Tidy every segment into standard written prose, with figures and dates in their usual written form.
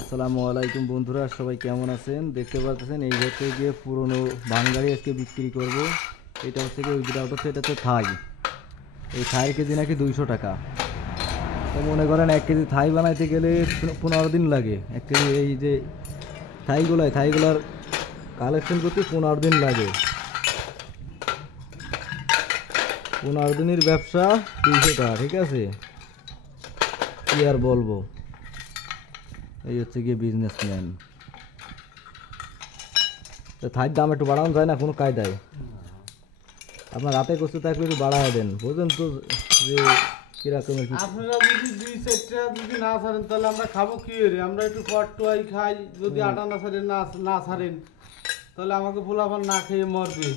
আসসালামু আলাইকুম বন্ধুরা, সবাই কেমন আছেন? দেখতে পাচ্ছেন এই হচ্ছে গিয়ে পুরনো বাঙালি আজকে বিক্রি করব। এটা হচ্ছে গিয়ে ওই যেটা হচ্ছে, এটা হচ্ছে থাই। এই থাইয়ের কেজি নাকি 200 টাকা। তো মনে করেন 1 কেজি থাই বানাইতে গেলে 15 দিন লাগে। 1 কেজি এই যে থাইগুলার কালেকশন করতে 15 দিন লাগে। 15 দিনের ব্যবসা 200 টাকা, ঠিক আছে? কি আর বলবো, এই হচ্ছে গিয়ে বিজনেসম্যান। তো থাইয়ের দাম একটু বাড়ানো যায় না কোনো কায়দায়? আপনার রাতে করতে থাকলে একটু বাড়ায় দেন, বুঝলেন তো যে কিরকমের কি। আপনারা যদি 2-4টা যদি না ছাড়েন তাহলে আমরা খাবো কি রে? আমরা একটু পট্টুয়াই খাই, যদি আটা না ছাড়েন না ছাড়েন তাহলে আমাকে পোলাপান না খেয়ে মরবে।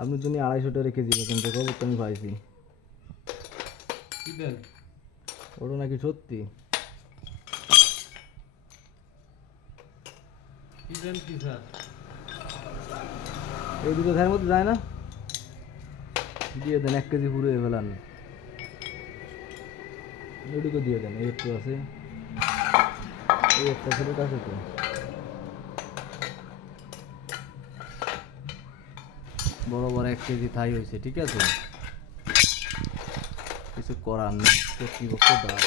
আপনি তুমি 250 টাকা কেজি বেতন তো খবর তো আমি পাইছি। কি দেন? ওটা নাকি সত্যি? কি দেন কি স্যার? এই দুটো থাইয়ের মধ্যে যায় না? দিয়ে দেন 1 কেজি পুরো ফেলান। এইটুকু দিয়ে দেন, এই একটু আছে, এই একটা ছোট আছে তো। বড় বড় 1 কেজি থাই হয়েছে, ঠিক আছে? কিছু করার নেই, কর্তৃপক্ষ দাও।